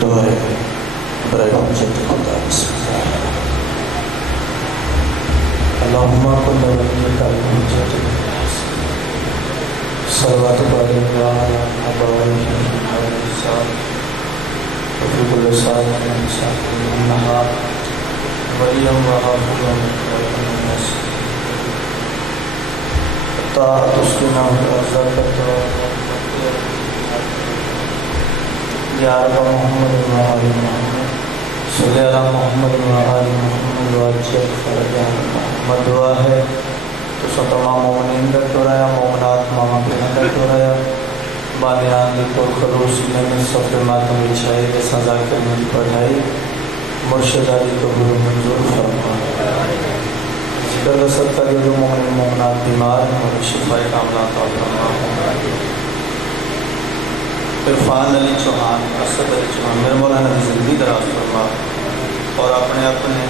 دعائے برائے حجت خدا بسم اللہ اللہم کل ولیک الحجت صلوات باری وعلا ابائیہ السلام وفی کل سال انسان انہا ولیم وحافظا والناس طاعت اسکنا وزاکت یا رب محمد وآل محمد صلی اللہ محمد وآل محمد واجب فرجان محمد دعا ہے تو سو تمام مومنین کا ٹورایا مومنات ماما پینا کا ٹورایا بانیان دی پر خلوص میں صفر ماتم بچھائی کے سزا کے من پڑھائی مرشد علی کو گرو منظور فرما ذکر رسد کا جو مومن مومنات بیمار ہیں اور شفاء کاملات اور فرما عرفان علی چوہان اسد علی چوہان میرے مولانا کی زندگی دراز فرما اور اپنے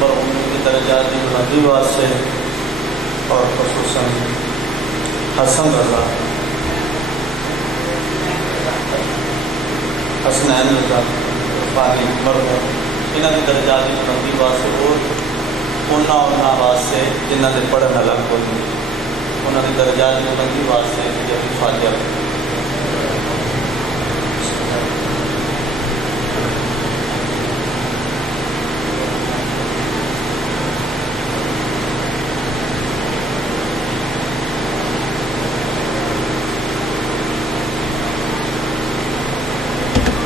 مرحوم کی درجات کی بلندی واسطے اور خصوصاً حسن رضا حسنین رضا عرفانی مرحوم انہاں کی درجات کی بلندی واسطے اور انہاں واسطے جنہاں نے پڑھنا الگ ہوتی انہاں کی درجات کی بلندی واسطے یہ فاتحہ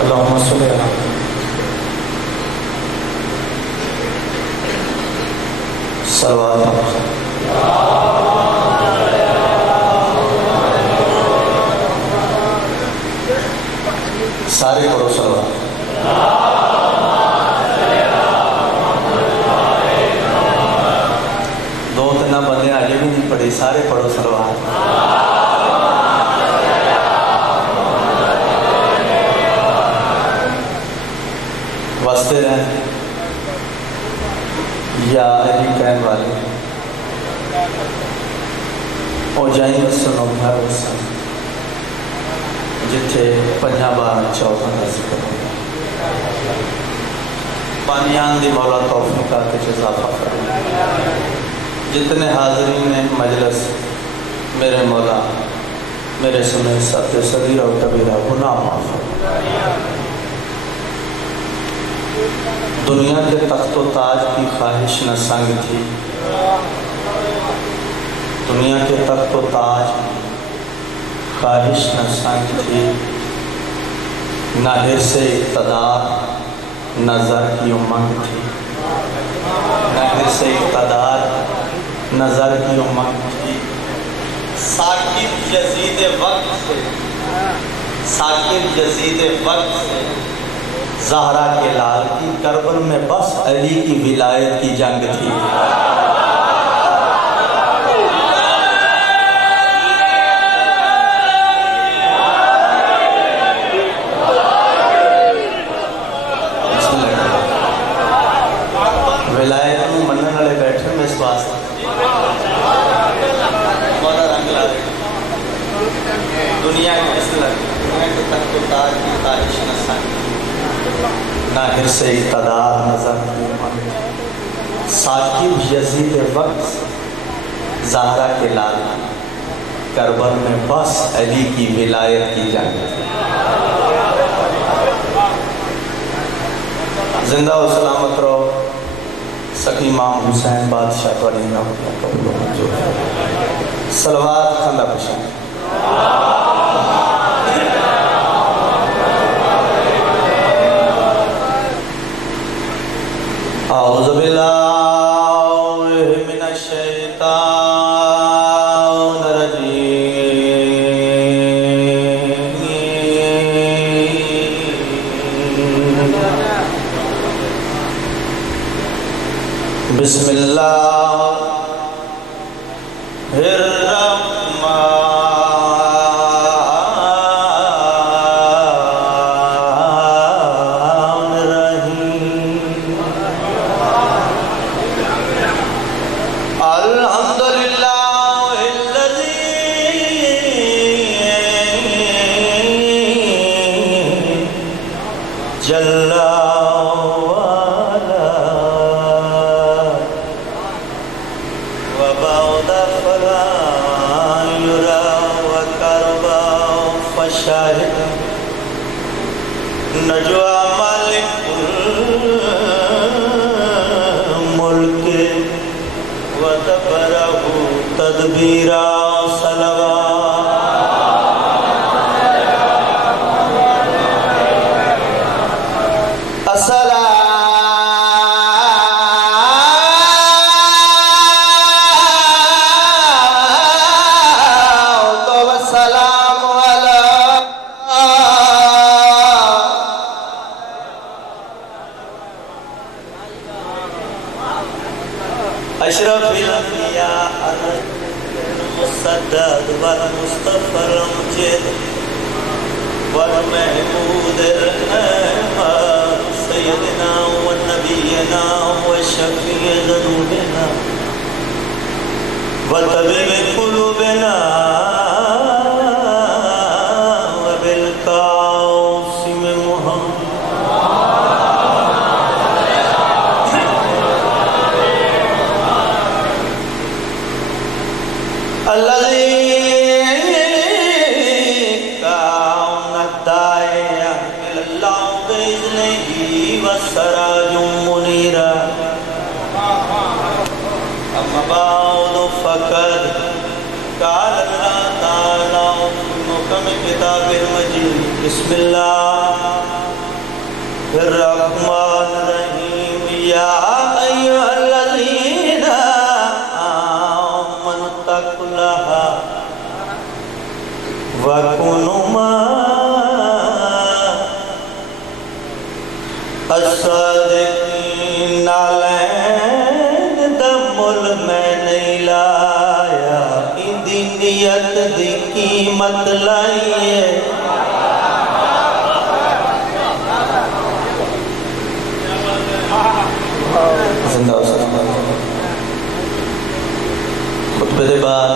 اللہم صلی اللہ صلوات سارے پڑھو صلوات دو تین بندے آگے بھی نہیں پڑھے سارے پڑھو صلوات واسطے رہیں یا علی کہن والے او جائیں وسنو گھر وسن جتھے 50 بار 14 کا ذکر ہوگا پانیان دی مولا توفیقات کے اضافہ کریں جتنے حاضرین مجلس میرے مولا میرے سنے ساتھ صغیرہ و کبیرہ گناہ معاف دنیا کے تخت و تاج کی خواہش نہ سنگ تھی دنیا کے تخت و تاج خواہش نہ سنگ تھی نہ حرص اقتدار نہ زر کی امنگ تھی نہ حرص اقتدار نہ زر کی امنگ تھی ساکب یزید وقت سے زہرا کے لال کی کربل میں بس علی کی ولایت کی جنگ تھی ولایت میں منن والے بیٹھے میں اس واسطے مولا رنگ لا رہے دنیا کے اسلام دنیا کے تخت و تاج کی خواہش نہ سنگ نہ حرص اقتدار نظر کی امنگ ساکب یزید وقت زہرا کے لال کربل میں بس علی کی ولایت کی جنگ زندہ و سلامت رہو سکی امام حسین بادشاہ بڑی نہ ہوتا قبول و منظور صلوات خندہ پشن اعوذ باللہ من الشیطان الرجیم بسم اللہ الرحمن جل وعلا وبعد فلا يرى وكربا فشاهد نجوى مالك الملك ودبره تدبيرا صلوات اشرف الانبیاء المسدد والمصطفى المجد والمحمود الرحمن سيدنا ونبينا وشفيع ذنوبنا وطبيب قلوبنا وبالقاسم محمد الذي كان الداعيا إلى الله بإذنه والسراج منيرا أما بعد فقد قال الله تعالى في محكم كتاب المجيد بسم الله الرحمن الرحيم يا أيها الذين اتقوا الله وكونوا مع الصادقين نالین دمل میں نہیں لایا اندی نیت دی قیمت لائیے زندہ ہو سکتا خطبے دے بعد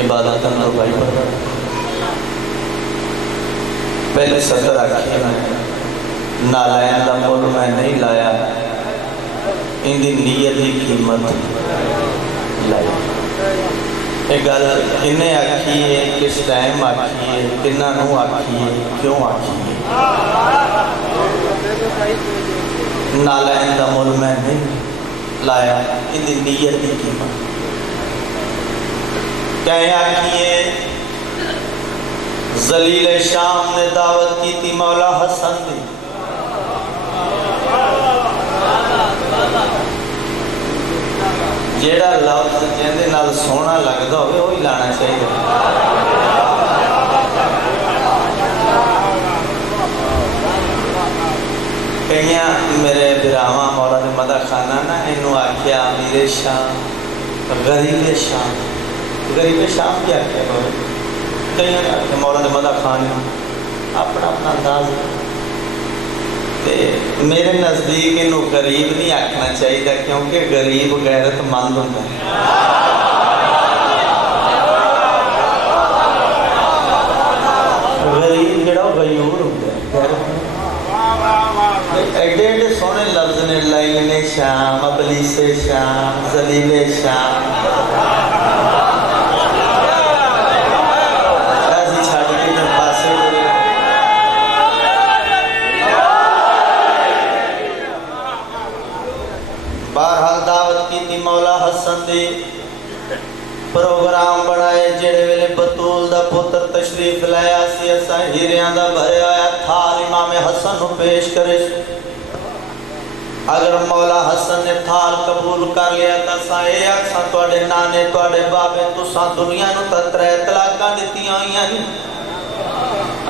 عبادت کرنا بھائی پر پہلے صدر آکھی میں نالائن دا مول میں نہیں لایا ان دی نیت دی قیمت لائی ایک گل کننے آکھی ہے کس ٹائم آکھی ہے کنہ نو آکھی ہے کیوں آکھی ہے نالائن دا مول میں نہیں لایا ان دی نیت دی قیمت کہیں آکھئے ذلیل شام نے دعوت کی تھی مولا حسن دی جیڑا لفظ جیندے نال سونا لگ دا ہوئے وہی لانا چاہیے کہیاں میرے براہاں مولا دے مدہ خانہ نا انہوں آکھیا امیر شام غریب شام غریب شام کیا کہہ رہے کہیں آکھیا مولا دے مدہ خانہ اپنا اپنا انداز میرے نزدیک انہوں غریب نہیں آکھنا چاہیے کیونکہ غریب غیرت مند ہوتا ہے غریب جڑا غیور ہوتا ہے ایڈے ایڈے سونے لفظ نے لائن شام ابلیس شام ذلیل شام راضی چھاڑ کے میں پاسے ہوئے بہرحال دعوت کی تھی مولا حسن دی پروگرام بڑھائے جڑے ویلے بطول دا پتر تشریف لیا سی اسا ہیریاں دا بھرے آیا تھال امام حسن نو پیش کرے اگر مولا حسن نے تھال قبول کر لیا تا سائے اکساں توڑے نانے توڑے بابے تو ساں دنیا نو تترے اطلاقہ دیتی آئیاں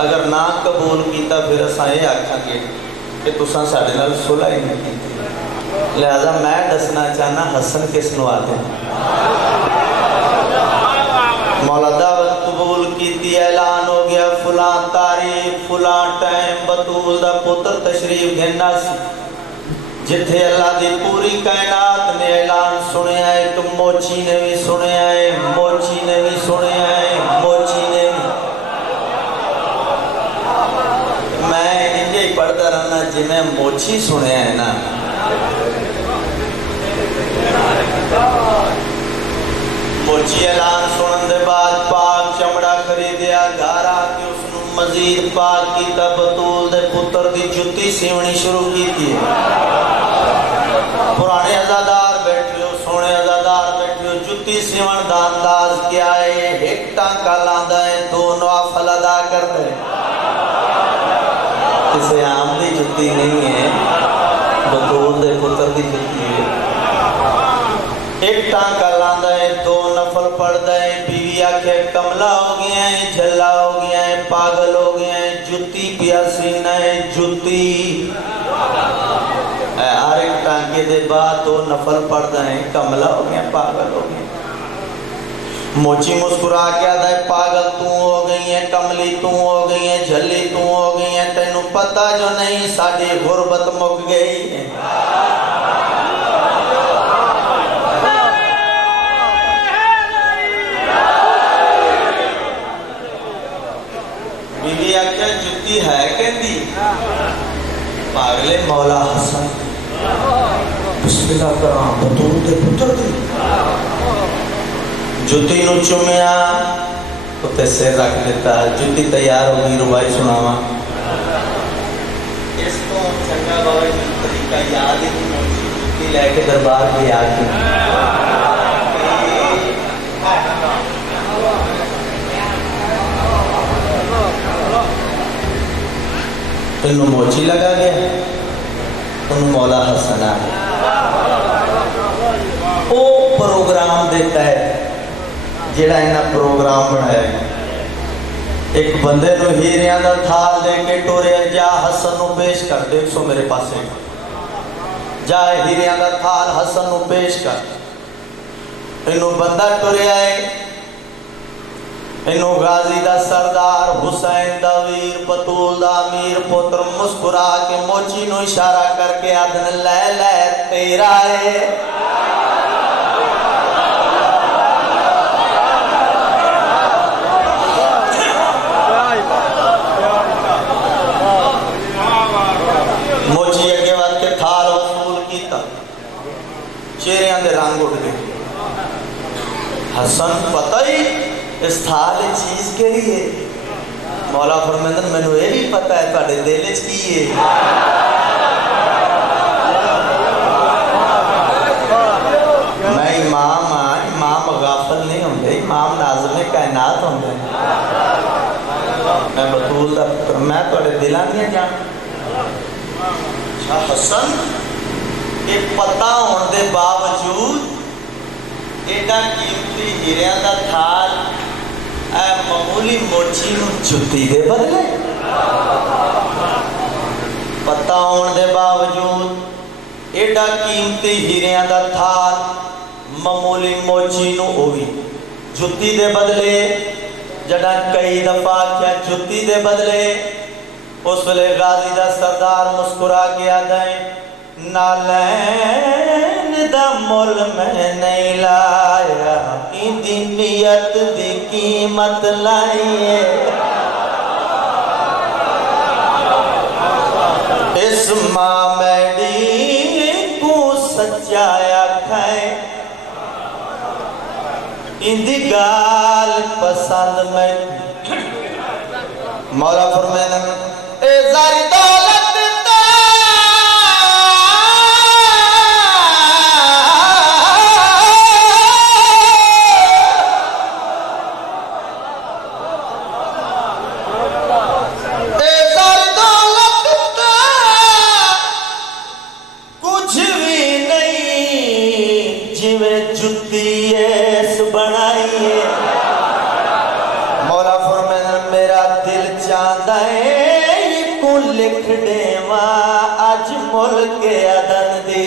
اگر نہ قبول کیتا پھر سائے آکھاں گے کہ تو ساں ساڑے نال صلح ہی نہیں کیتی لہذا میں دسنا چاہنا حسن کس نو آتے ہیں مولا دعوت قبول کیتی اعلان ہو گیا فلان تاریخ فلان ٹائم بطول دا پتر تشریف گھننا سی جتھے اللہ دی پوری کائنات نے اعلان سنے آئے تو موچی نے بھی سنے آئے موچی نے بھی سنے آئے موچی نے بھی میں پڑھتا رہنا جی میں موچی سنے ہے نا موچی اعلان سنن دے بعد پاک چمڑا خریدیا گھر آ کے اس نو مزید پاک کی بطول دے پتر دی جتی سیونی شروع کی تھی پرانے عزادار بیٹھے ہو سونے عزادار بیٹھے ہو جتی سیون دا انداز کیا ہے ایک ٹانکا لاندہ ہے دو نوافل ادا کر دے کسے عام دی جتی نہیں ہے بطول دے پتر دی جتی ہے ایک ٹانکا لاندہ ہے دو نفل پڑھ دے بیوی آکھے کملا ہو گیا ہے جھلا ہو گیا ہے پاگل ہو گیا ہے جتی پیا سینہ ہے جتی ہر ایک ٹانکے دے بعد دو نفل پڑھ دے کملا ہو گیا پاگل ہو گیا موچی مسکرا کے آدھا ہے پاگل تو ہو گئی ہے کملی تو ہو گئی ہے جھلی تو ہو گئی ہے تینوں پتہ جو نہیں ساڑھی غربت مک گئی ہے بیوی آکھیا جتی ہے کہندی پاگلے مولا حسن بسم اللہ کرام بطول دے پتر دی جتی نو چمیا تو تے سے رکھ لیتا جتی تیار ہوگی ربائی سناوا اس تو چنگا بابا جی طریقہ یاد ہی موچی جتی لے کے دربار بھی آگی تینوں موچی لگا گیا تینوں مولا حسن آ او پروگرام دیتا ہے جیڑا انہا پروگرام بنایا ایک بندے نو ہیریاں دا تھال دے کے ٹورے جا حسن نو پیش کر دے سو میرے پاسے جا ہیریاں دا تھال حسن نو پیش کر انہوں بندہ ٹورے آئے انہوں غازی دا سردار حسین دا ویر بطول دا امیر پتر مسکرا کے موچی نو اشارہ کر کے آدھن لے لے تیرا ہے موچی اگے وقت کے تھال وصول کیتا چہرے اندے رنگ اٹھ گئے حسن پتہ ہی اس تھال چیز کے لیے مولا فرمیندن میں نے یہ بھی پتہ ہے تھوڑے دل کی ہے میں امام غافل نہیں ہوں گے امام ناظم کائنات ہوں گے میں بطول دا پتر میں تھوڑے دلان نہیں جان حسن یہ پتہ ہون دے باوجود ایڈا قیمتی ہیریاں دا تھال اے معمولی موچی نو جتی دے بدلے پتہ ہون دے باوجود ایڈا قیمتی ہیریاں دا تھال معمولی موچی نو ہوئی جتی دے بدلے جڑا کئی دفعہ کیا جتی دے بدلے اس ویلے غازی دا سردار مسکرا کے آدھائیں نالین دا مول میں نہیں لایا اندی نیت دی قیمت لائیے اس ماں میڈی کو سچایا کھائیں اندی گال پسند میں مولا فرمینا اے زاری دولت لکھ دیواں اج ملک عدن دی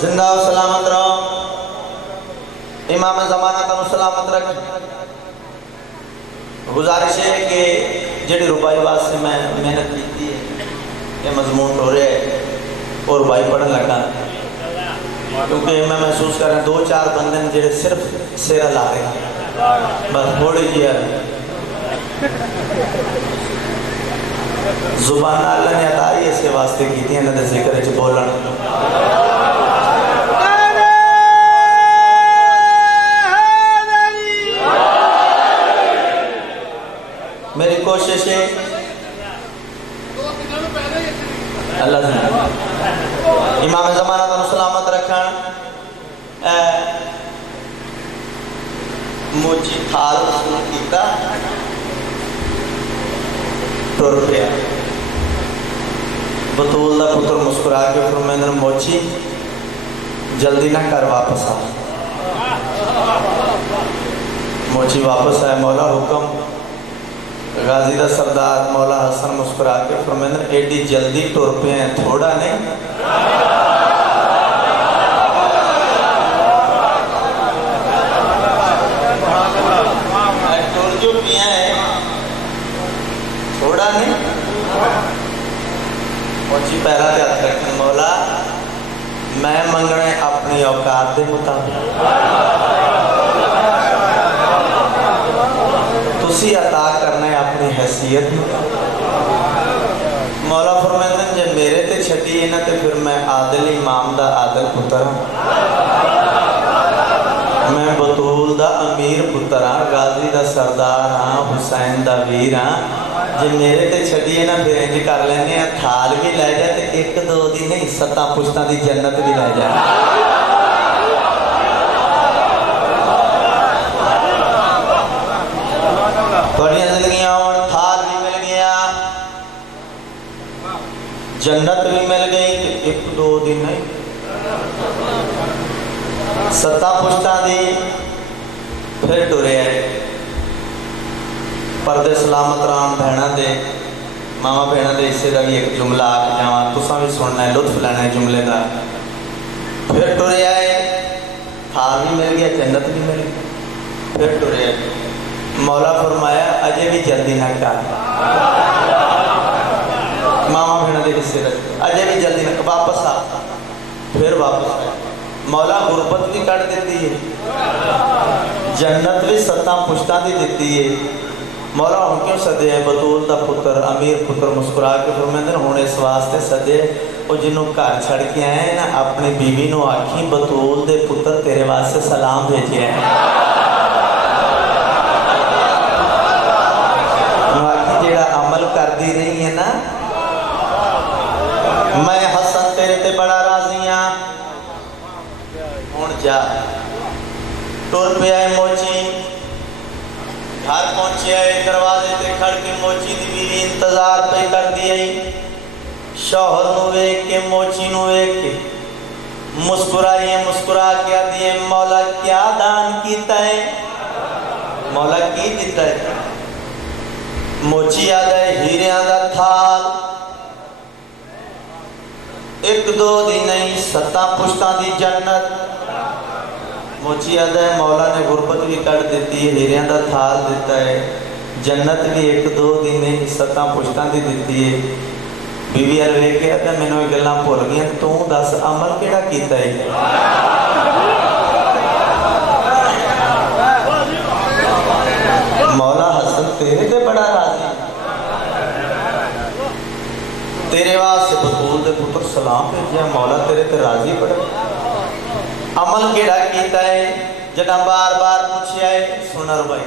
زندہ و سلامت رہو امام زمانہ کا سلامت رکھ گزارش ہے کہ جڑی ربائی واسطے میں محنت کی ہے یہ مضمون ہو رہے اور ربائی پڑھن لگا کیونکہ میں محسوس کر رہا ہوں 2-4 بندے جڑے صرف سر ہلا رہے ہیں، بس تھوڑی جی ہے زبان اللہ نے عطا ہی اسے واسطے کی تھی انہوں نے ذکر چ بولن۔ میری کوشش ہے اللہ سے امام زمانہ کا سلامت رکھن موچی تھال رسول کیتا ٹر پیا بطول دا پتر مسکرا کے فرمایا موچی جلدی نہ کر واپس آ۔ موچی واپس آئے، مولا حکم۔ غازی دا سردار مولا حسن مسکرا کے فرمایا ایڈی جلدی ٹر پے ہیں، تھوڑا نہیں۔ ٹر جو پیا ہے تھوڑا نہیں۔ موچی پیرا تے ہاتھ رکھیں، مولا میں منگنے اپنی اوقات دے مطابق، تسی عطا کرنا ہے اپنی حیثیت میں۔ مولا فرمائے جے میرے تے چھٹی ہے نا تے پھر میں عادل امام دا عادل پتر ہوں، میں بطول دا امیر پتر ہاں، غازی دا سردار ہاں، حسین دا ویر ہاں۔ جے میرے تے چھٹی ہے نا پھر انج کر لینے ہیں تھال بھی لے جائے تے 1-2 دی نہیں 7 پشتاں دی جنت بھی لے جائے۔ بڑیاں زندگیاں اور تھال بھی مل گیا، جنت بھی مل گئی، 1-2 دن نہیں 7 پشتاں دی پھر ٹرے آئے۔ پردے سلامت رام بہنہ دے ماما بہنہ دے اسے دا بھی ایک جملہ آکھ جاواں، تساں بھی سننا ہے، لطف لینا ہے جملے دا۔ پھر ٹرے آئے، تھال بھی مل گیا، جنت بھی مل گیا، پھر ٹرے آئے۔ مولا فرمایا اجے بھی جلدی نہ کر، ماما بہنہ دے حصے رکھ، اجے بھی جلدی نہ کر، واپس آ۔ پھر واپس آئے، مولا غربت بھی کٹ دیتی ہے، جنت بھی 7 پشتاں دی دیتی ہے۔ مولا ہم کیوں سدے ہیں؟ بطول دا پتر امیر پتر مسکرا کے فرمایا ہوں اس واسطے سدے وہ جنہوں گھر چھڑ کے آئے ہیں نا اپنی بیوی نو آکھی بطول دے پتر تیرے واسطے سلام بھیجے ہیں، جیڑا عمل کر دی رہی ہے نا میں حسن تیرے تے بڑا راضی ہاں، ہون جا۔ ٹر پہ آئے موچی، گھر پہنچے آئے، دروازے تے کھڑ کے موچی دی بیوی انتظار پہ کر دی آئی، شوہر نو ویک کے موچی نو ویک کے مسکرائی ہے، مسکرا کیا دیئے مولا کیا دان کیتا ہے، مولا کی دیتا ہے؟ موچی آدھے ہیریاں دا تھال، 1-2 دن نہیں 7 پشتاں دی جنت۔ موچی آدھے مولا نے غربت بھی کٹ دیتی ہے، ہیریاں دا تھال دیتا ہے، جنت بھی 1-2 دن نہیں 7 پشتاں دی دیتی ہے۔ بیوی لے کے آدھے میں نے گلاں بھول گیا، تو دس عمل کیڑا کیتا ہے؟ مولا حسن تیرے تے بڑا راضی، تیرے واسطے بطول دے پتر سلام بھیجیا، مولا تیرے تے راضی پڑے، عمل کیڑا کیتا ہے؟ جنا بار بار پوچھے آئے سنر بھائی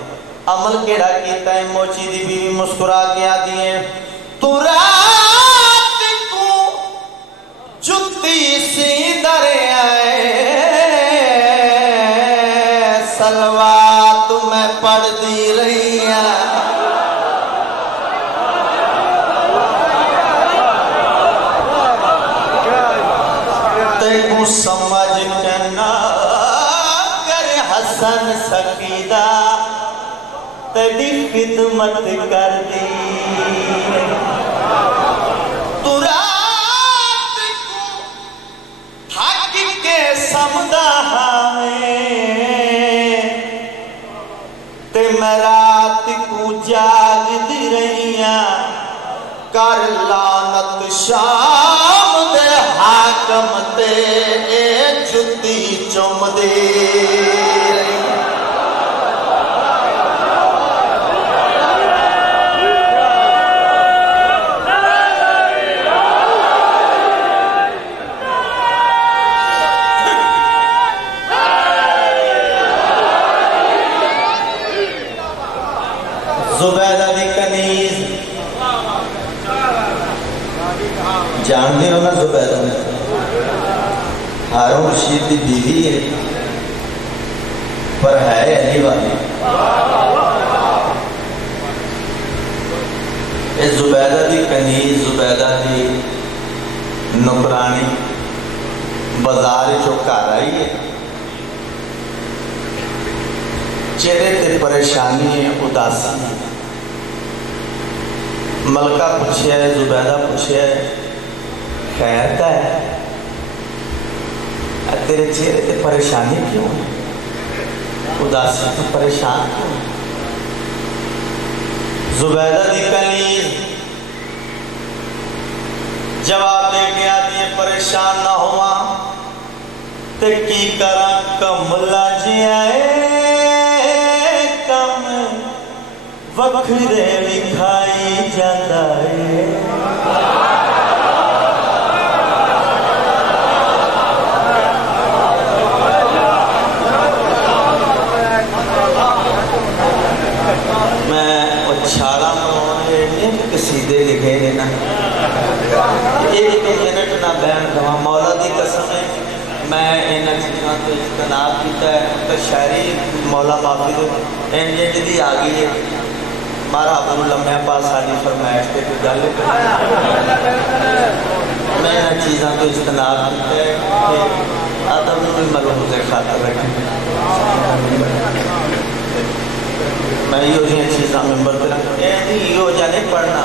عمل کیڑا کیتا ہے؟ موچی دی بیوی مسکرا کے آدھی ہے تو رات کو جتی سی در آئے سلوات میں پڑھ دی رہی ہے، تیکو سمجھ کے نہ کر حسن سقیدہ تیری خدمت کر دی، تو رات کو تھک کے سمدہ تے میں رات کو جاگ دی رہی ہاں، کر لعنت شام دے حق کمتے جتی چم دے زبیدہ دی کنیز جان دے ہو نا زبیدہ میں ہارون رشید دی بیوی ہے پر ہے علی والی اے زبیدہ دی کنیز زبیدہ دی نکرانی بازار جو کار آئی ہے چہرے تے پریشانی ہے اداسی ہے ملکہ پوچھے ہے زبیدہ پوچھے ہے خیر کا ہے تیرے چہرے تے پریشانی کیوں ہے اداسی تو پریشان کیوں ہے زبیدہ دی کنیز جواب دے گیا دیئے پریشان نہ ہوا تے کی کرا کملا جی آئے کم وکھرے لکھائی جاتا ہے میں چھاڑا مرونے قصیدے لکھے دینا ایک منٹ نہ بیان دوا مولا دی قسم ہے میں انہاں چیزاں تو اجتناب کیتا ہے تو شاعری مولا معافی دے انجنٹ دی آگئی ہے مارا ابو لمحہ پاس ساڑی فرمائش کے کوئی گالے پر میں انہاں چیزاں تو اجتناب کیتا ہے کہ آدم بھی ملحوظ خاطر رکھیں میں یہ چیزاں ممبر پر یہ جا نہیں پڑھنا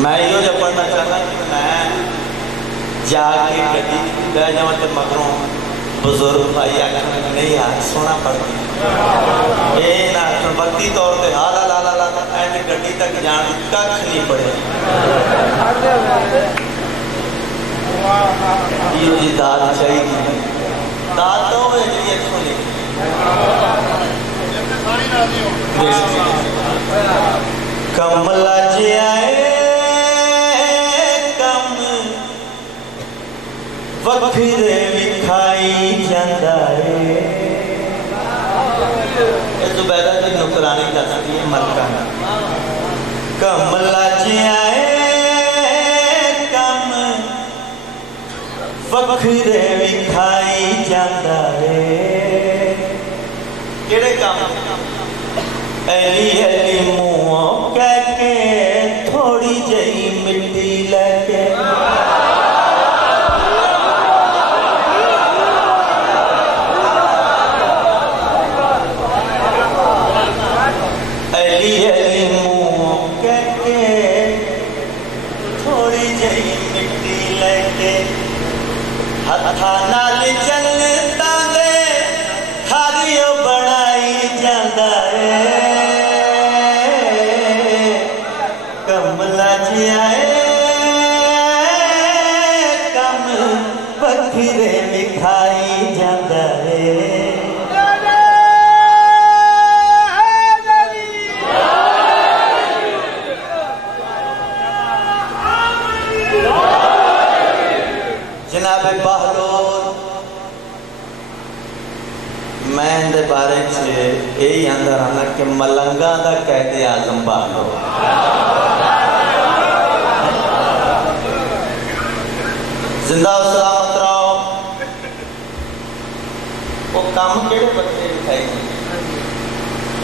میں یہ جا پڑھنا چاہتا کہ میں جا کے کدی گئے جاؤں تے مگروں بزرگ بھائی آگاں نہیں یار سونا پڑھتی اے نا وقتی طور تے حالا لالا لالا اینڈ گھٹی تک جان ککھ نہیں پڑے یہ جی داد چاہی دی داد تو ہوئے جی ایک سنی کملا جی آئے کم وکھرے لکھائی جاندہ ہے یہ زبیدہ کی نکرانی دستی ہے ملکہ کملا جی آئے کم وکھرے لکھائی جاندہ ہے کیڑے کام ایلی ایلی موہ کہہ کے تھوڑی جئی مٹی لے کے ایلی ایلی موہ کہہ کے تھوڑی جئی مٹی لے کے ہتھا نال چلتا دے کھاریو بڑھائی جاندہ ہے کملا جی آئے کم وکھرے لکھائی جاندہ ہے جناب بہلول میں اندے بارے چھے یہی اندر آنا کہ ملنگا دا قائد اعظم بہلول زندہ و سلامت رہو وہ کام کیڑے بچے دکھائی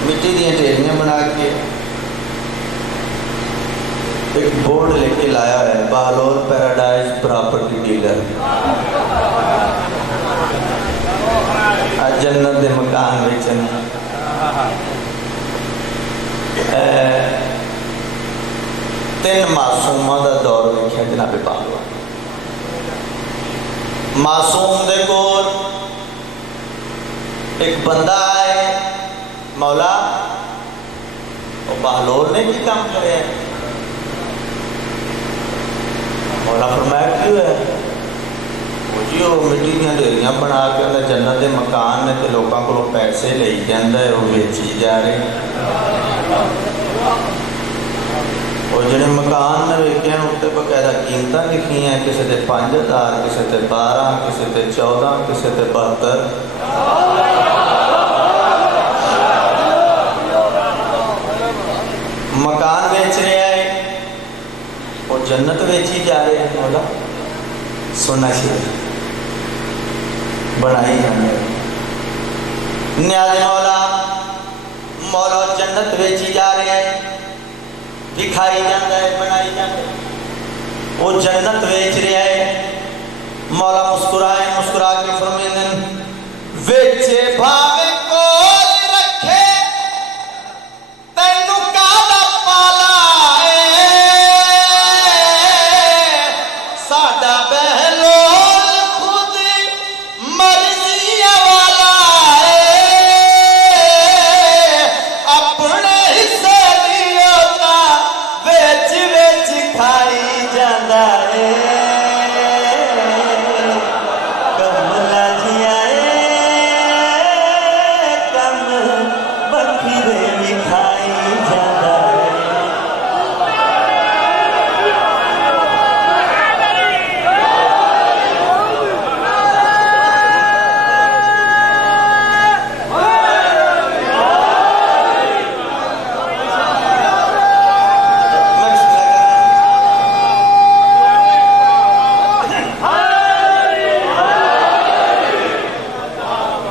مٹی دیاں ٹیریاں بنا کے ایک بورڈ لے کے لایا ہے بہلول پیراڈائز پراپرٹی ڈیلر جنت دے مکان ویچن تین معصومہ دا دور ویکھیا جناب بہلول معصوم دے کول ایک بندہ آئے مولا وہ بہلول نے کی کام کرے ہیں مولا فرمایا کیوں ہے؟ وہ جی وہ مٹی دیا ڈیریاں بنا کے اندر جنت کے مکان نے تو لوگوں کو پیسے لے جانا ہے، وہ بیچی جا رہے ہیں۔ وہ جڑے مکان نے ویکے ہیں اتنے باقاعدہ قیمتیں لکھی ہیں، کسی تے 5000، کسی تے 12، کسی تے 14، کسی تے 72۔ مکان بیچ رہے ہیں اور جنت بیچی جا رہے ہیں۔ مولا سننا چاہیے، بنائی جانے نیاز مولا، مولا جنت بیچی جا رہے ہیں، دکھائی جاتا ہے، بنائی جاتا ہے۔ وہ جنت بیچ رہے ہیں، مولا مسکرائے مسکرا کے فرمیندے ویچے بھاوے کول رکھے تینو کالا پالا ہے، ساڈا بہلول خود مرضی والا ہے، اپنے حصے دی ہوتا ویچ ویچ کھائی جانا ہے۔ کملا جیا کم بکھرے بھی کھائی جانا ہے۔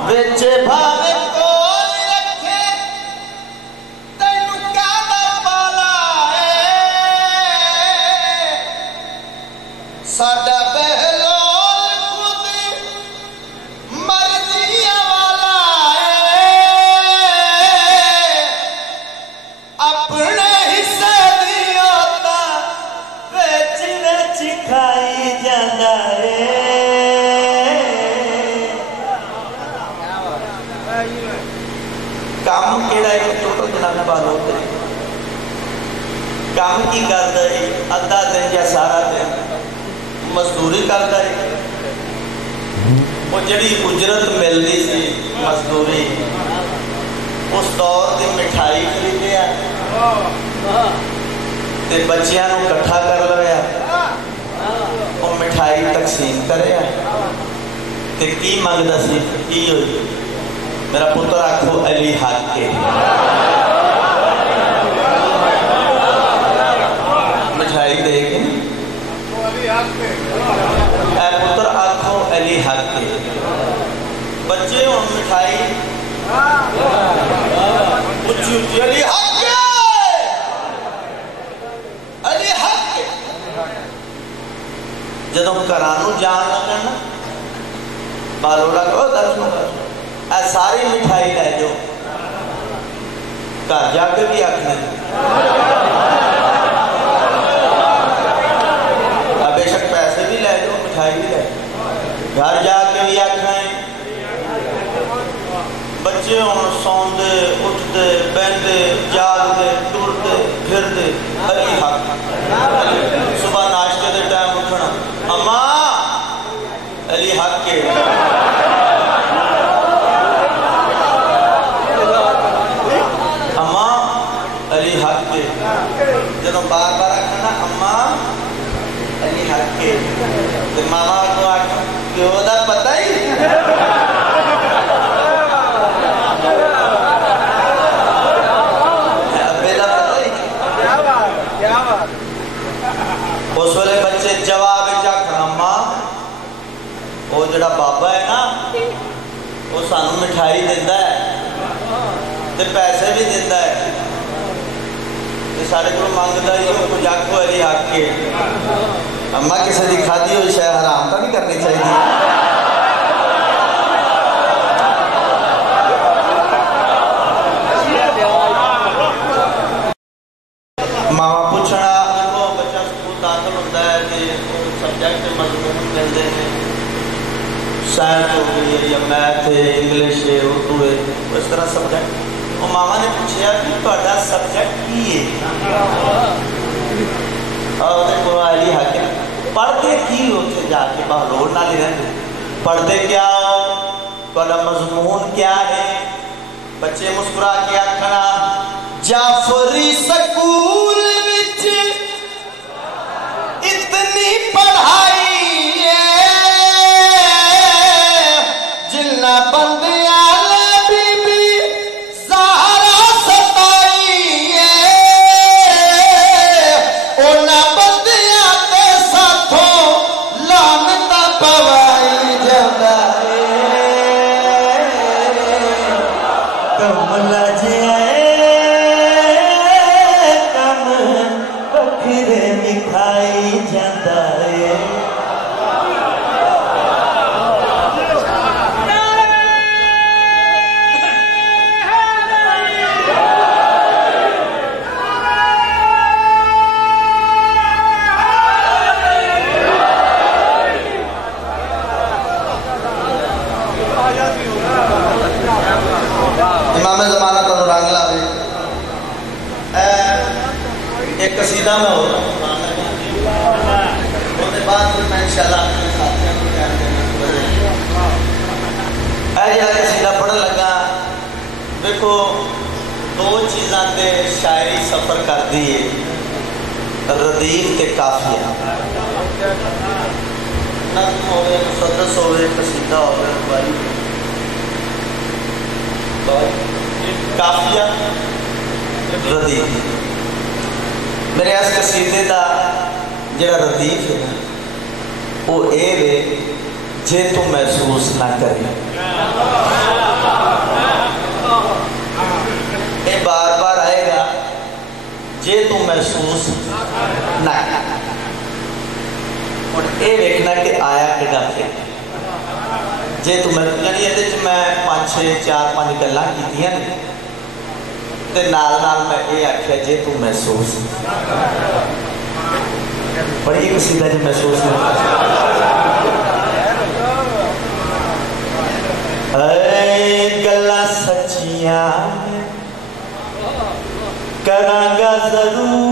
ویچے بھاوے کول رکھے تینو کالا پالا ہے، ساڈا بہلول خود مرضی والا ہے، اپنے حصے دی ہوتا ویچ ویچ کھائی جانا ہے۔ کام کیڑا ہے چھوٹو جناب بالو تیرے کام کی کرتا ہے؟ ادھا دن یا سارا دن مزدوری کرتا ہے۔ وہ جڑی اجرت ملتی سی مزدوری، اس دور دی مٹھائی خریدیا تے بچیاں نو کٹھا کر لیا، وہ مٹھائی تقسیم کریا تے کی منگدا سی؟ کی ہوئی؟ میرا پتر آکھو علی حق کے، مٹھائی دے کے اے پتر آکھو علی حق کے۔ بچے ہوں مٹھائی اچھی اچھی علی حق کے، علی حق کے۔ جدوں کرانو جان لگنا بالوڑا کہو درسوں اے ساری مٹھائی لے جو، گھر جا کے بھی آکھنا بے شک پیسے بھی لے جو، مٹھائی بھی لے، گھر جا کے بھی آکھنا ہے۔ بچے ہوں سوندے اٹھتے بہندے جاگتے ٹرتے پھرتے علی حق۔ صبح ناشتے دے ٹائم اٹھنا اماں علی حق کے، علی حق کے۔ جنہوں بار بار آکھنا اماں علی حق کے، تو ماما کو آکھنا کہ وہ دا پتہ ہی ابے دا پتہ ہی۔ اس والے بچے جواب آکھنا اماں وہ جڑا بابا ہے نا وہ سانو مٹھائی دیتا ہے تے پیسے بھی دیتا ہے، سارے کو مانگتا ہی وہ کچھ آکھو علی حق کے۔ اماں کسی دی کھادی ہوئی شے حرام تو نہیں کرنی چاہیے۔ ماما پوچھنا وہ بچہ سکول داخل ہوتا ہے کہ سبجیکٹ مضمون ملتے ہیں، سائنس ہو گئی ہے یا میتھ ہے، انگلش ہے، اردو ہے، اس طرح سبجیکٹ۔ وہ ماما نے پوچھا کہ تہاڈا سبجیکٹ کی ہے؟ اور علی حق ہے پڑھتے کی ہوتے جا کے بہلول نہ لے رہے پڑھتے کیا ہو کل مضمون کیا ہے بچے مسکرا کے آکھنا جعفری سکول وچ اتنی پڑھائی ہے جلنا بندیاں بی بی زہرا ستائی ہے اونا بندیاں تے ساتھوں لعنتاں پوائی جاندا کملا جیا کم بکھرے دکھائی جاتا ہے امام زمانہ تو رنگ لا رہے ایک قصیدہ میں ہو رہا اس بعد میں انشاءاللہ اپنے ساتھیوں کو کہہ دینا جڑا قصیدہ پڑھن لگا دیکھو دو چیزاں تے شاعری سفر کر دی ردیف تے قافیہ نظم ہوئے مسدس ہوئے قصیدہ ہوئے ربائی قافیہ ردیف میرے اس قصیدے دا جڑا ردیف ہے نا وہ اے وے جے تو محسوس نہ کرے اے بار بار آئے گا جے تو محسوس نہ کرے اور اے ویکھنا کہ آیا کیڑا پھر جے تو یعنی یہ میں 4-5 گلاں کیتیاں نے تے نال نال میں یہ آکھیا جے تو محسوس پر یہ قصیدہ جے محسوس اے گلاں سچیاں کراں گا ضرور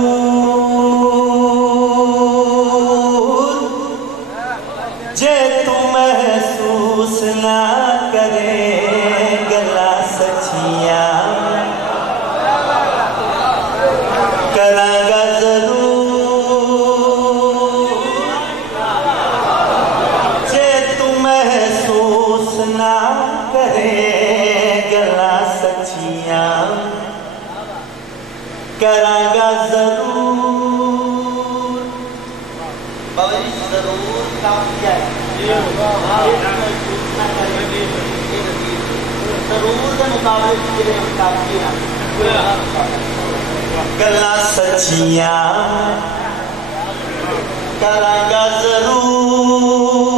جے تو محسوس نہ کرے گلا سچیاں کراں گا ضرور جے تو محسوس نہ کرے گلا سچیاں کراں گا ضرور بابا جی ضرور کافی ہے ضرور کے مقابلے کافی گلاں سچیاں کراں گا ضرور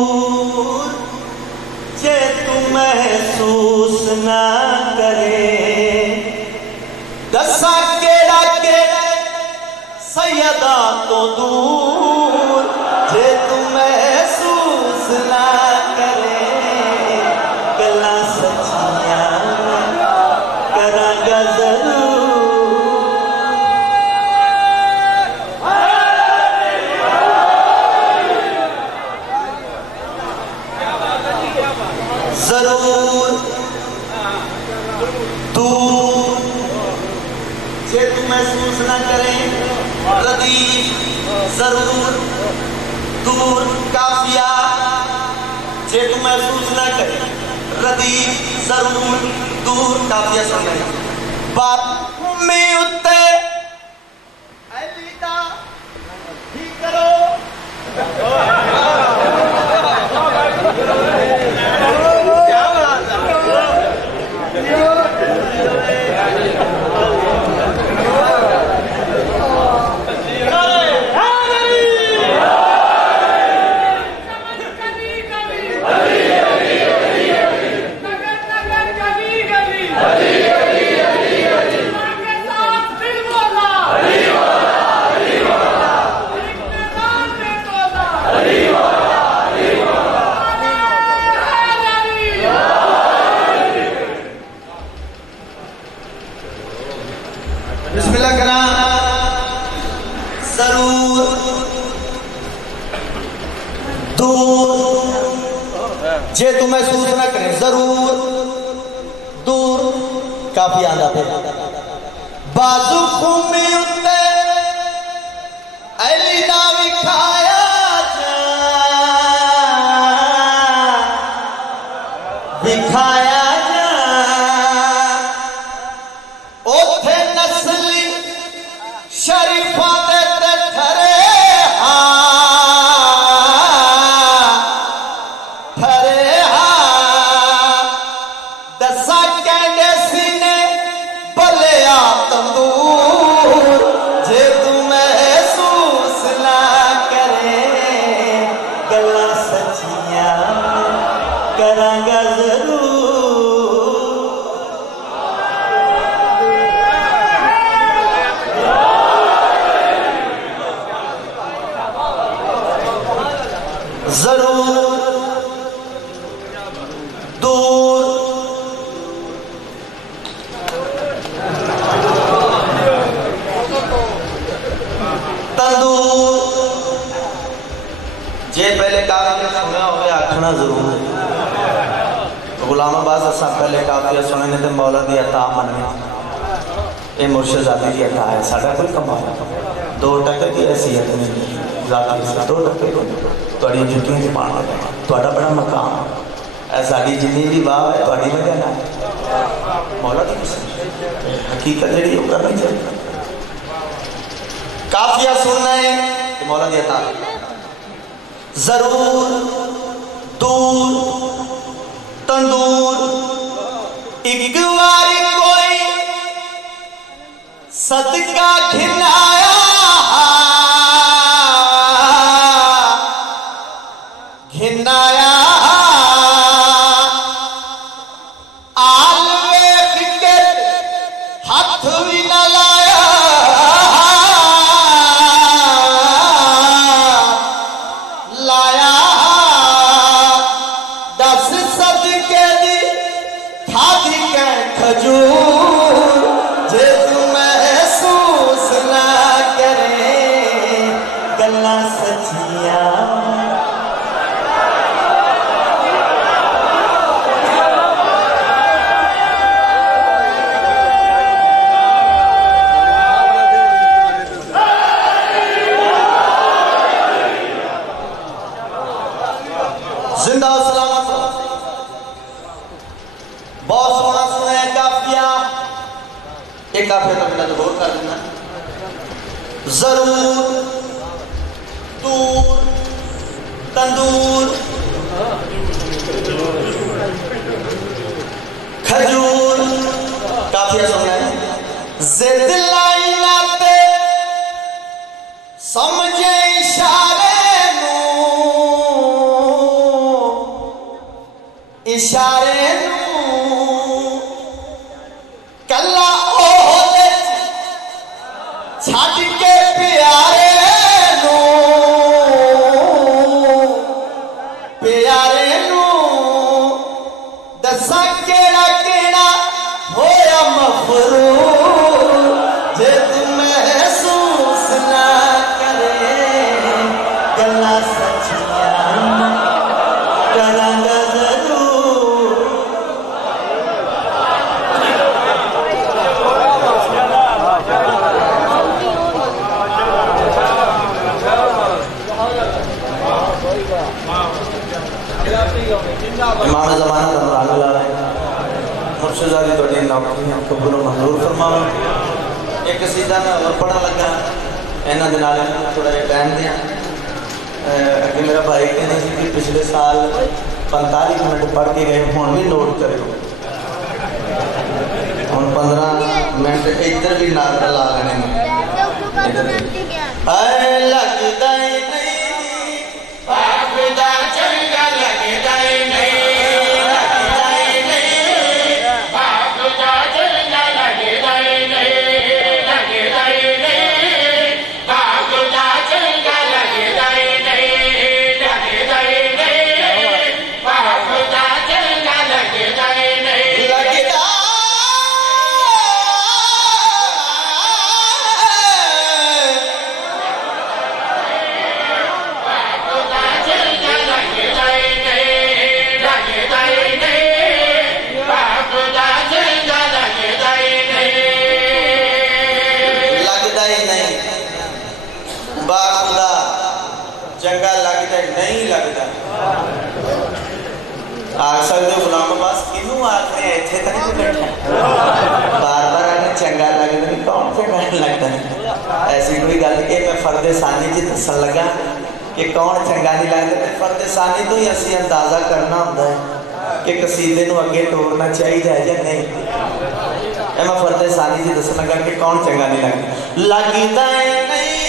جے تو محسوس نہ کرے دسا کیڑا کیڑا سیدہ تو دور جے تو محسوس نہ کرے گلاں سچیاں کراں گا ضرور ضرور دور جے تو محسوس نہ کریں ردیف ضرور دور کافیہ جے تو محسوس نہ کریں ردیف ضرور دور کافیہ سنیں بات میں اتے اے لیتا ہی کرو علی جے تو محسوس نہ کریں ضرور دور کافی آندہ پہ بازو خمی اتے ایلی نہ وکھایا جا وکھایا جا اوتھے نسلی شریفہ دے تے ٹھرے غلام عباس اساں پہلے کافیہ سننے تے مولا دی عطا مننے اے مرشد ذاتی دی عطا ہے ساڈا کوئی کمال دو ٹکے کی حیثیت نہیں ذاتی سے دو ٹکے کو تواڈی جتیاں تے پانا تواڈا بڑا مقام اے ساڈی جتنی بھی واہ ہے تواڈی وجہ نال مولا دی قسم حقیقت جڑی او کرنی چاہیے کافیہ سننا ہے تے مولا دی عطا ضرور دور تندور ایک واری کوئی صدقہ کھلایا گھنایا آل ویکھ کے ہاتھ بھی نہ لایا لایا دس صدقے دی تھاڑی کے کھجور جے تو محسوس نہ کرے گلا سچیاں زندہ سلامت بہت سونا سنا ہے کافیہ ایک کافیہ تک میں غور کر دینا ضرور دور تندور کھجور کافیہ سنا ہے زد لائناتے سمجھے اشارے اشارے کلا اوہدے چھٹ کے پیارے دسا کیڑا کیڑا ہویا مفرور جے تو محسوس نہ کرے گلا سچیاں کرانگا امام زمانہ رمضان اللہ رہے مرشد علی توڑی نوکری ہم قبول و منظور فرماؤں ایک قصیدہ میں اور پڑھا لگا اینا دنالے میں تھوڑا ایک ٹائم دیا کہ میرا بھائی کہنے سے کہ پچھلے سال 45 منٹ پڑھ کے گئے ہون بھی نوٹ کرے ہو ہون 15 منٹ ادھر بھی ناظر لا لینے میں اے لگ دائی نہیں پاک دا چنگا لگ دائی نہیں کیوں آتے ہیں اتنے تک نہیں بیٹھا بار بار آنے چنگا لگتا نہیں کون چنگا لگتا ہے ایسی کوئی گل کہ میں فرد ثانی جی دسن لگا کہ کون چنگا نہیں لگتا تے فرد ثانی تو ہی اسی اندازہ کرنا ہوتا ہے کہ قصیدے نو اگے توڑنا چاہیے یا نہیں میں فرد ثانی جی دسن لگا کہ کون چنگا نہیں لگتا لگتا ہے نہیں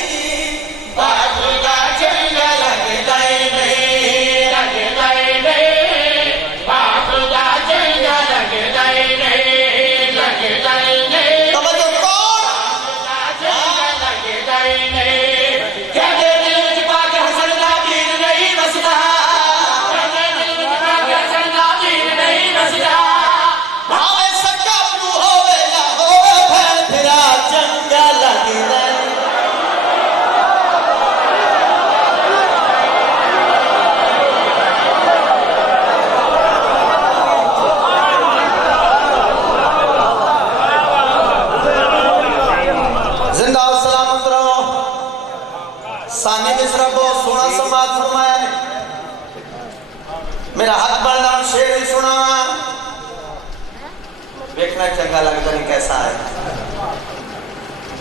میرا حق بڑھنا شیر بھی سنا دیکھنا چنگا لگتا نہیں کیسا ہے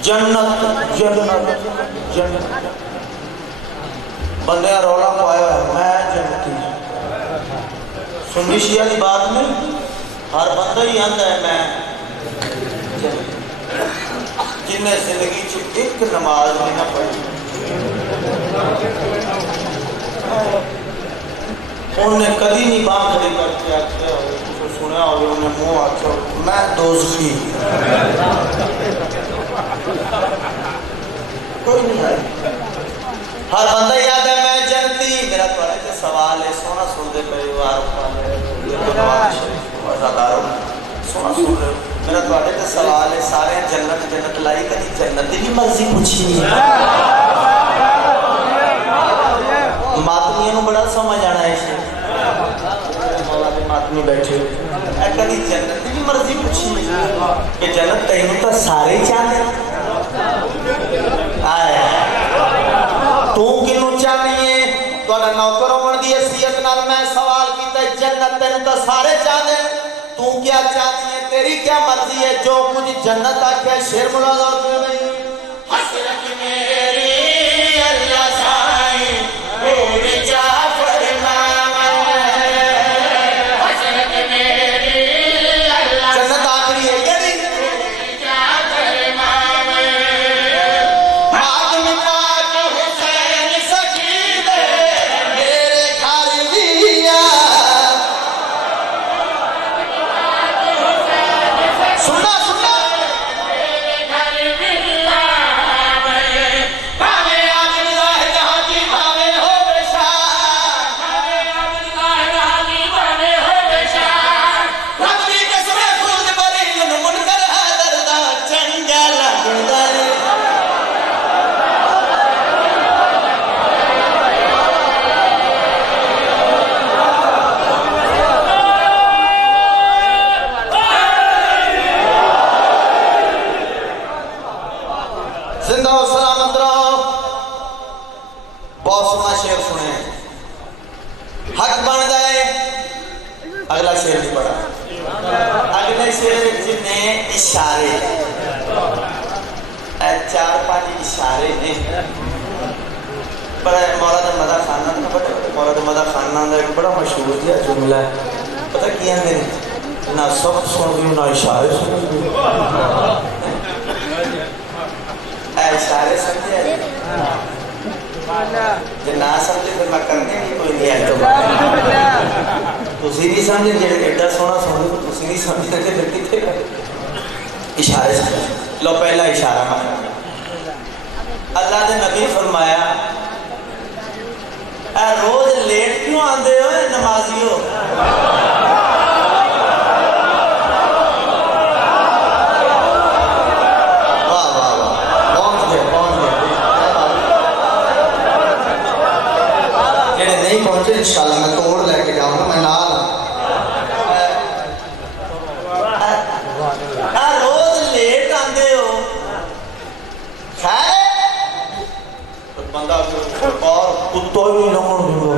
جنت جنت جنت بندے رولا پایا ہے میں جنتی سنی شیعہ کی بات نہیں ہر بندہ ہی آندہ ہے میں جنہیں زندگی چھو ایک نماز بھی نہ پڑھی انہیں کدی نہیں بات کھڑی کر کے آتے ہوئے سنیا ہوئے انہیں منہ آتے ہوئے میں دوزخی کوئی نہیں آئی ہر بندہ یاد ہے میں جنتی میرا توڑے کے سوال ہے سونا سن دے پریوار سونا سن رہے میرا توڑے کے سوال ہے سارے جنت جنت لائی کدی جنت کی مرضی پوچھی نہیں ماتمیوں نے بڑا سمجھ آنا ہے مولا کے ماتمی بیٹھے اے کدی جنت کی مرضی پوچھی کہ جنت تینوں تو سارے چاہتے آئے تو کنوں چاہنی ہے تو اگر نوکر ہونے دی حیثیت نال میں سوال کیتا ہے جنت تینوں تو سارے چاہتے تو کیا چاہتی ہے تیری کیا مرضی ہے جو کچھ جنت آکھے شیر ملازہ ہوتے نہیں حسرت میری اللہ سائی پوری جعفر ماما حسرت میری اللہ جنت آخری ہے کہی پوری جعفر ماما آدم پاک حسین سکید میرے گھر دیا سننا سننا میرے گھر دیا زندہ و سلامت رہو بہت سنا شیر سنے حق بن گئے اگلا شیر بھی پڑھا اگلے شیر جنہیں اشارے چار پانچ اشارے نے بڑا مولا دا مدہ خانہ مولا دا مدہ خانہ دا ایک بڑا مشہور دیا جملہ ہے پتہ کیا ہے نہ سب سن گئی نہ اشارے سن گئی اشارے سمجھے ہیں جو نہ سمجھے پھر میں کرنے کی کوئی نہیں ہے تو اسی نہیں سمجھے جو ایڈا سونا سمجھے تو اسی نہیں سمجھے کہ پھر کتے گئے اشارے سمجھے لو پہلا اشارہ مانا اللہ نے نبی فرمایا اے روز لیٹ کیوں آندے ہو نمازیوں انشاءاللہ میں توڑ لے کے جاؤں گا میں نال روز لیٹ آندے ہو خیر بندہ اور کتوں ہی لگن دیو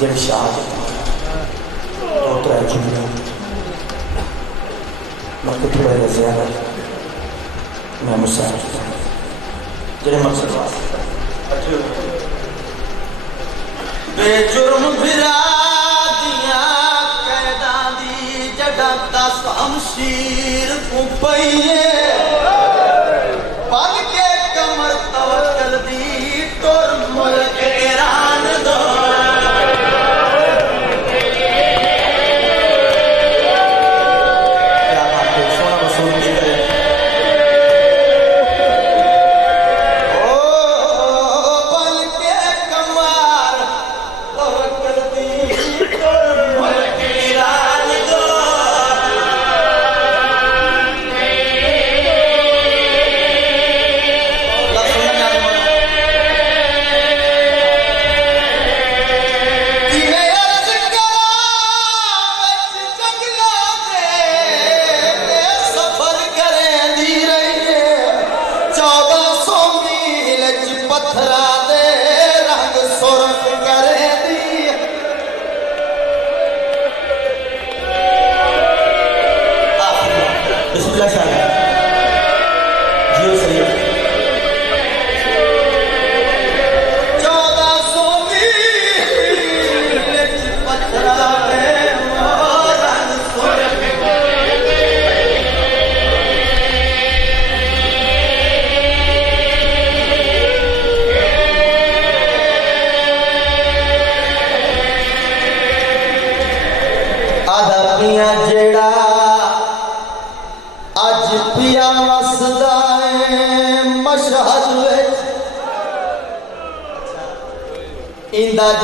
جڑی شہادت دو ترے جملے میں کتنے بڑے زیادہ میں مسائل جڑے مقصد واسطے بے جرم بھرا دیا قیداں دی جڑا دس ہمشیر کو پئیے پل کے کمر توکل دی ٹور ملک ایران دو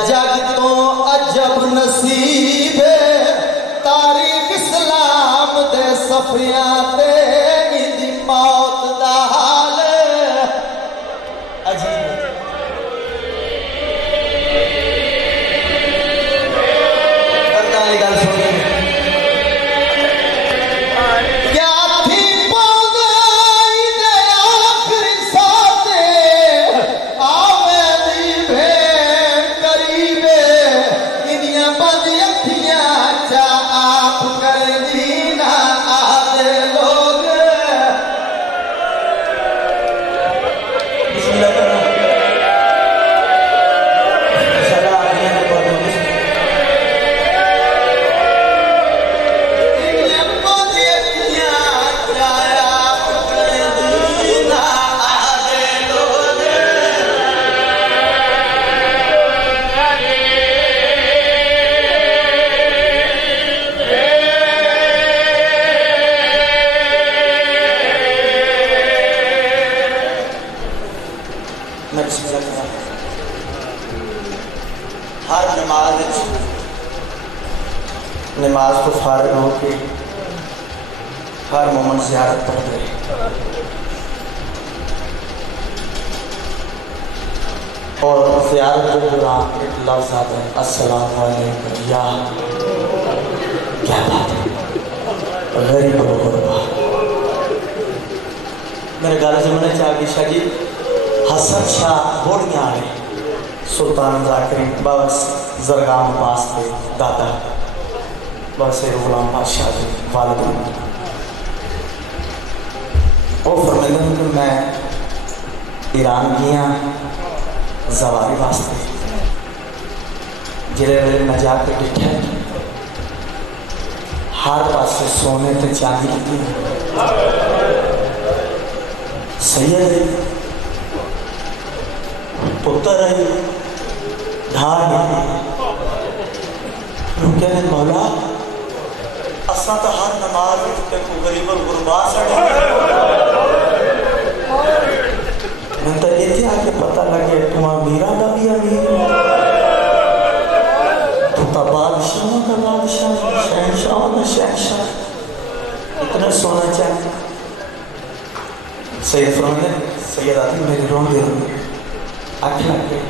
جگ تو عجب نصیب تاریخ اسلام دے صفیاں تے دی موت دا حال عجیب بندہ یہ گل سنی نماز کو فارغ ہو کے ہر مومن زیارت پڑھ گئے اور زیارت کے دوران ایک لفظ آتا ہے السلام علیکم یا کیا بات ہے غریب و غربا میرے گالے سے میں نے چاہا کہ شاہ جی حسن شاہ بوڑیاں آئے سلطان ذاکرین بابا زرگام پاس کے دادا بسیر غلام بادشاہ کے والد وہ فرمیدن کہ میں ایران گیا زواری واسطے جلے ویلے میں جا کے ڈٹھے ہر پاس سے سونے تے چاندی کی سید پتر ہے دھار نہیں لوگ کہتے ہیں مولا اساں تو ہر نماز تے کو غریب الغربا سڑے میں تو یہ تھی آکے پتہ لگے تم امیرہ دا بھی امیر تو بادشاہ کا بادشاہ شہنشاہ کا شہنشاہ اتنا سونا چاہیے سید فرمانے سید آتی میری رون دے آکھے لگے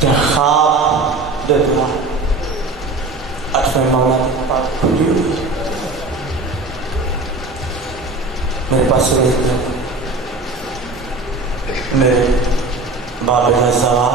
کہ خواب دے دعا اٹھویں مولا کی پاک کھلی ہوئی میرے پاس ایک میرے بابے کا زوار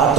8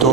2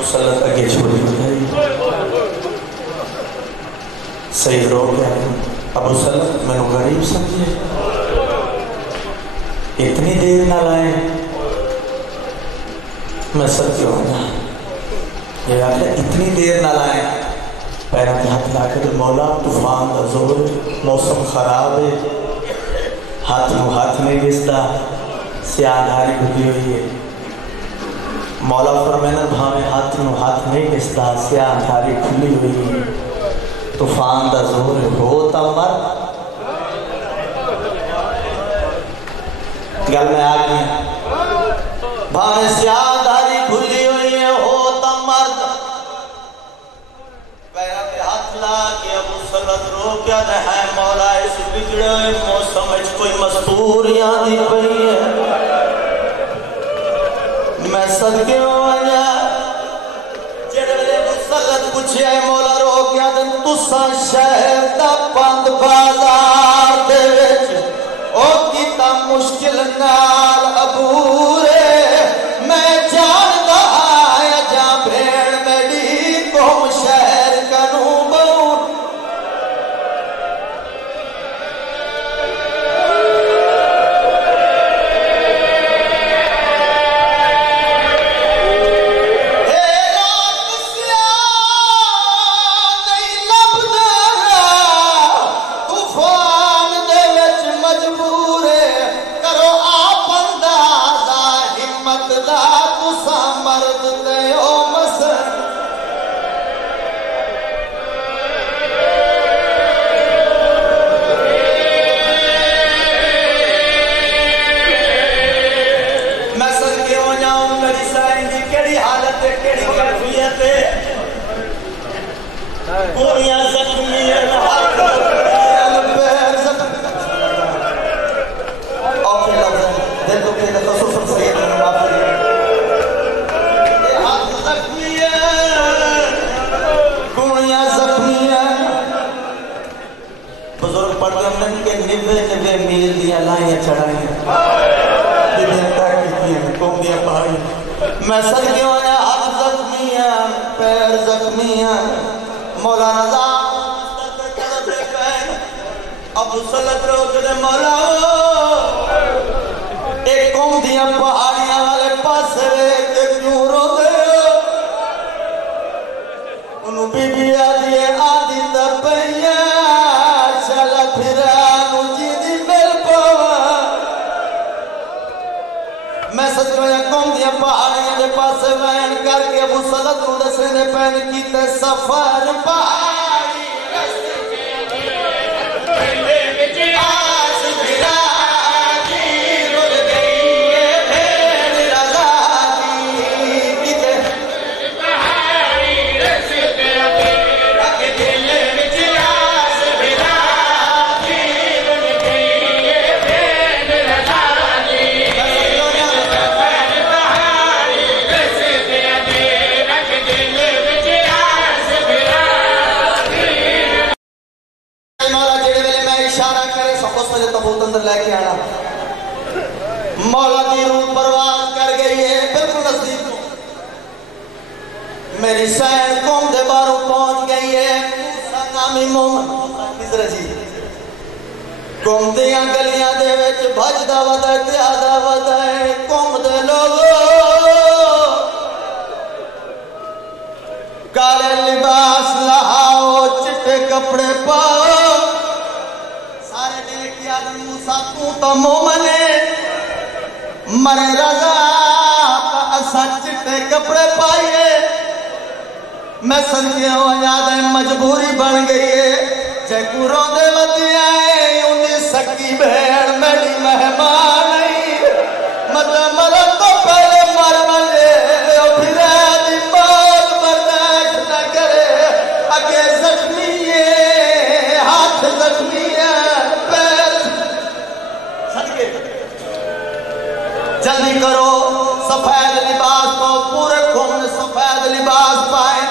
مسلط اگے چھوڑی سید رو گیا ابو سلط میں غریب سمجھے اتنی دیر نہ لائے میں سب کیوں ہوں یہ آگے اتنی دیر نہ لائے پیروں کے ہاتھ لا کر مولا طوفان دا زور موسم خراب ہے ہاتھ نہیں گستا سیاہ دھاری بھگی ہوئی ہے مولا فرمائنا بھاویں ہاتھ نہیں گستا سیاہ دھاری کھلی ہوئی ہے طوفان دا زور ہوتا مر گل میں آگئی بھاویں سیاہ دھاری کھلی ہوئی ہے ہوتا مرد پیرا پہ ہاتھ لا کے ابو سلط رو کیا ہے مولا اس بگڑے موسم اچھ کوئی مستوریاں دی پئی ہے میں صدقے ہویا جڑے ابو سلط پوچھے ہے مولا رو کیا دن تساں شہر دا بند بازار دے وچ او کیتا مشکل نال عبورے میں جاندا آیا جا بھیڑ میری قوم شہر کنوں بہن میں سر کیوں آیا ہاتھ زخمی ہے پیر زخمی ہے مولا رضا ابو سلط رو کدے مولا ایک قوم دیا پہاڑیاں والے پاس کے کیوں رو دے انہوں بی بی آدھی آدھی تپیاں چلا پھرانو جی دی مل پوا میں سچ میں قوم دیا پہاڑیاں دے پاس وین کر کے ابو سلط رو دسے نے پہن کیتے سفر پہاڑی مولا کی روح پرواز کر گئی ہے بالکل نزدیک میری سین قوم دے باروں پہنچ گئی ہے موسیٰ نامی محمد قوم دیاں گلیاں دے وچ بھجدا ودا تیادا ودا ہے قوم دے لوگو کالے لباس لہاؤ چٹے کپڑے پاؤ سارے دیکھ کے آدم موسیٰ تو مومن ہے مرے رضا اساں چٹے کپڑے پائیے میں سنگے ہو یاد ہے مجبوری بن گئی ہے جے کو رو دے ودی آئے انہیں سکی بھیڑ میری مہمان نہیں مطلب مرد تو پہلے مر ملے پھر آدھی موت برداشت نہ کرے اگے زخمی ہے ہاتھ زخمی ہے پیر صدقے جلدی کرو سفید لباس پاؤ پورے قوم نے سفید لباس پائے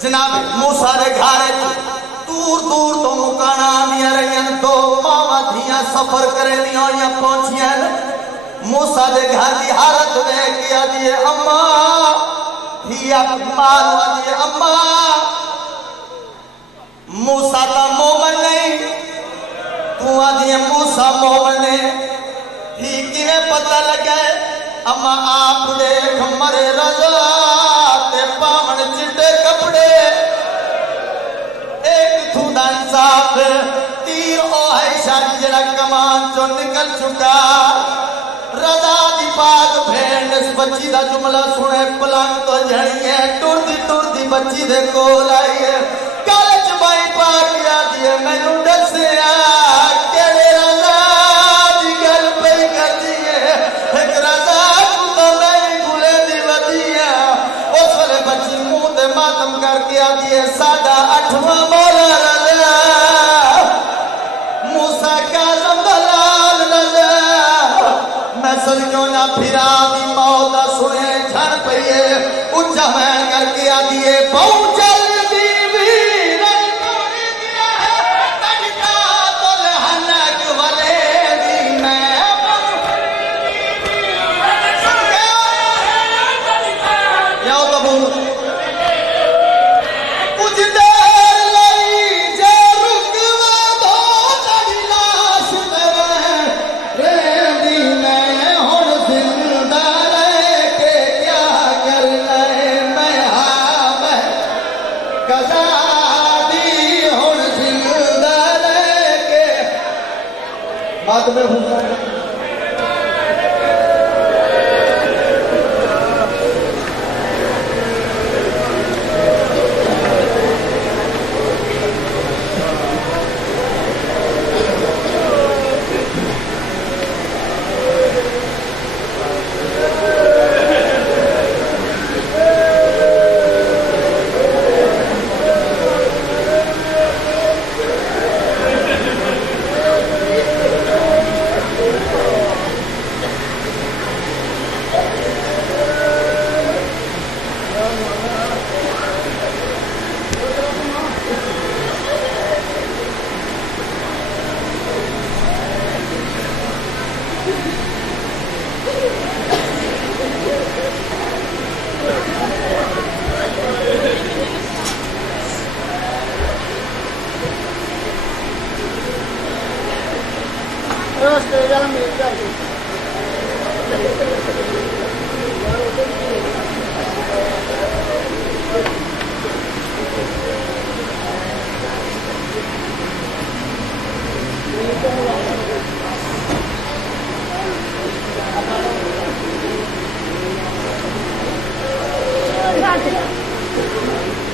جناب موسیٰ دے گھارے دور دور تو مکانا آنیا رہی تو ماما دھیاں سفر کرے لیا پہنچیاں موسیٰ دے گھر کی حالت میں کیا دیئے اماں ہی مانو آدھی اما موسیٰ تا مومن نہیں تو آدھی موسیٰ مومن ہے ہی کیویں پتہ لگے اما آپ دیکھ مرے رضا تے پاون چٹے کپڑے ایک تھوڑا انصاف تیر او عائشہ جڑا کمان چو نکل چکا رضا دی پاک بھین اس بچی دا جملہ سنے پلنگ تو جھڑی ہے ٹور دی بچی دے کول آئی ہے کالج بائی پاک یا دیئے میں نو ڈسیا کیڑے رضا دی گل پہ کر دیئے ایک رضا کو تو میں گلے دی ودیا اس والے بچی منہ تے ماتم کر کے آدیئے سادہ 8واں مولا رضا موسیٰ کاظم دلال رضا میں سنجھو نہ پھرا دی مولا سنے جھڑ پئیے اچھا میں کر کے آدیئے پہنچل دی ویرن توڑی دیا ہے تجھا تو لہنک والے دی میں یاو تو بھول کچھ دیر لئی جے رکوا دو تڑی لاش ترے ریندی میں ہن زندہ رہ کے کیا کر لے میں میں قضا دی ہن زندہ رہ کے بات میں ہوں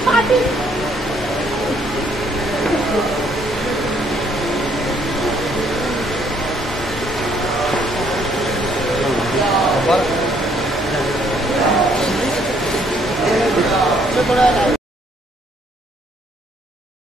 Party.